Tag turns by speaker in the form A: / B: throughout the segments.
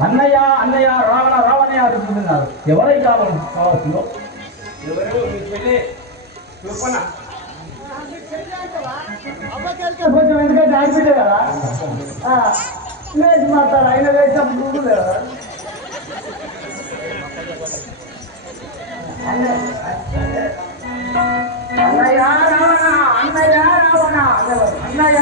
A: అన్నయ్య అన్నయ్య రావణ రావణయ్య అడుగుతున్నారు ఎవరైతే కావాలి కావాల్సిందో
B: ఎవరు మీ చెల్లి చూపన
C: కొంచెం ఎందుకంటే ఆడిపితే కదా ఆ, లేచి మాట్లాడు ఆయన వేసినప్పుడు నువ్వు కదా
A: అన్నయ్య రావణ అన్నయ్య రావణ అన్నయ్య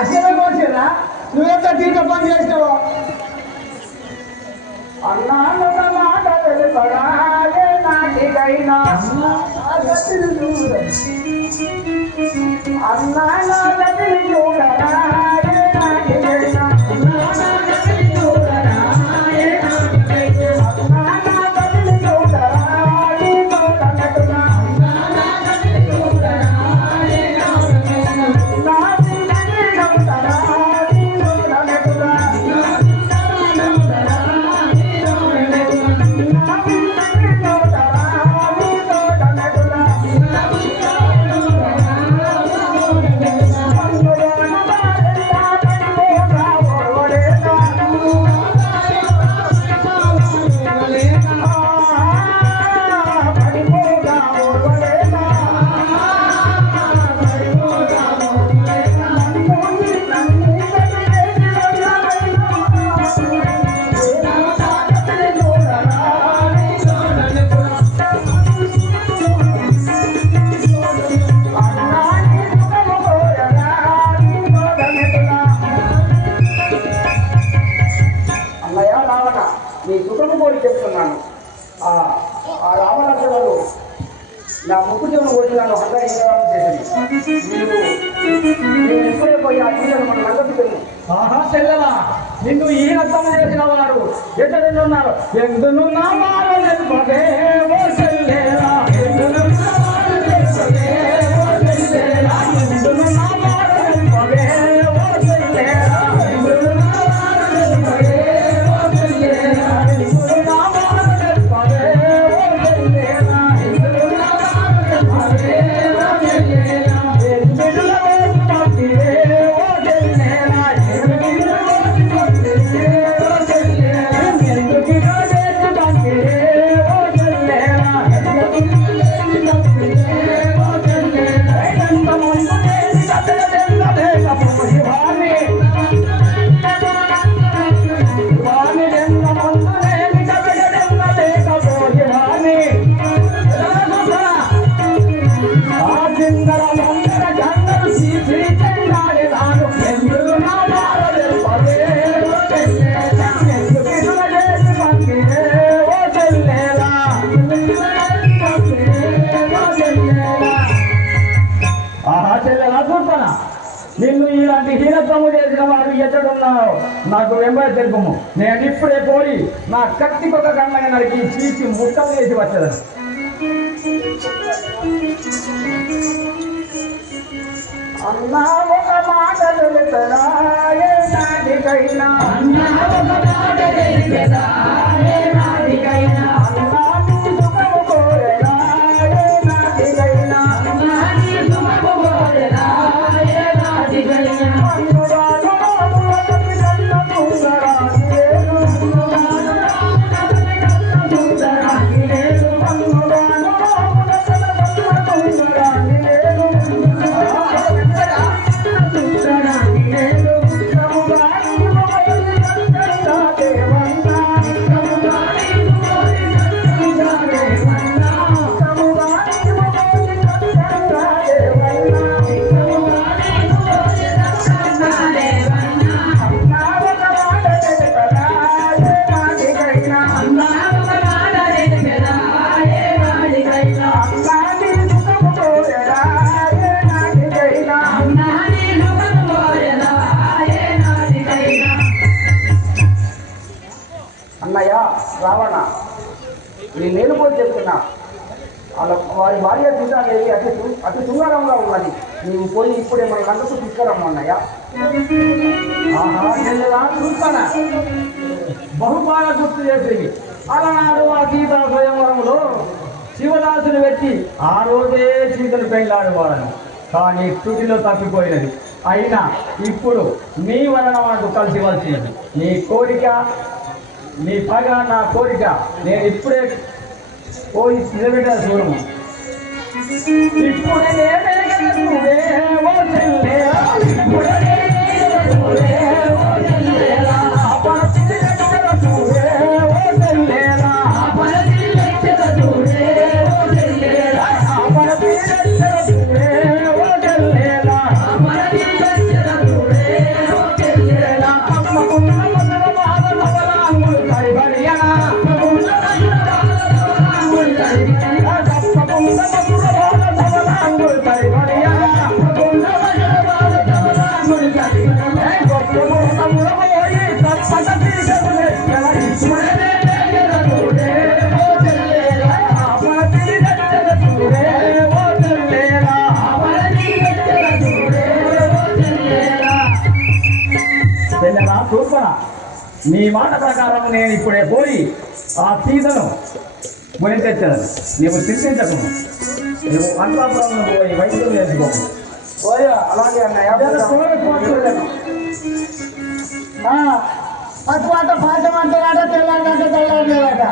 D: ఉన్నారు
A: అసలే కోసిరా నువ్వెంత తీట పని చేసినావు? అన్నా మాట తెలుపరాగే నాటికైనా. అన్నా నా కోరి ఆ ఆ నా ముక్కుజను కోసి నన్ను హంగా చేసింది. ఇప్పుడే పోయి ఆ తీయను మన లంగపుతుంది
D: ఆహా చెల్లెలా నిన్ను ఈ రక్తం చేసిన వాడు ఎక్కడున్నారు ఎందునున్నా వారు నిల్పదే నిన్ను ఇలాంటి హీనత్వము చేసిన వాడు ఎక్కడున్నావు నాకు వెంబడి తెలుపము. నేను ఇప్పుడే పోయి నా కత్తి కత్తికొక గండగా నరికి చీచి ముక్కలు వేసి వచ్చేదని.
A: అన్నా ఒక మాట తెలుసరా ఏ నాటికైనా అన్నా నీ కూడా చెప్తున్నా. వాళ్ళ వారి భార్య సీత అనేది అతి అతి సుందరంగా ఉన్నది. నీవు పోయి ఇప్పుడే మన లంకకు తీసుకురమ్మ
D: చూస్తానా? బహుపాల గుర్తు చేసేది. అలనాడు ఆ సీతా స్వయంవరంలో శివదాసుని పెట్టి ఆ రోజే సీతను పెళ్ళాడేవాడను కానీ తుటిలో తప్పిపోయినది. అయినా ఇప్పుడు నీ వలన మనకు కలిసి వచ్చినది. నీ కోరిక నీ పగ నా కోరిక. నేను ఇప్పుడే పోయి నిలబెట్టే చూడము ఇప్పుడే నేనే చెల్లెలా చూపన నీ మాట ప్రకారం నేను ఇప్పుడే పోయి ఆ సీతను కొని తెచ్చాను నీవు చింతించకు. నువ్వు అంతఃపురంలో పోయి వైద్యం చేసుకో
A: ఓయ్ అలాగే అన్నయ్య.
C: పట్టుబట్ట పాఠం అంటే. తెల్లారి తెల్లారి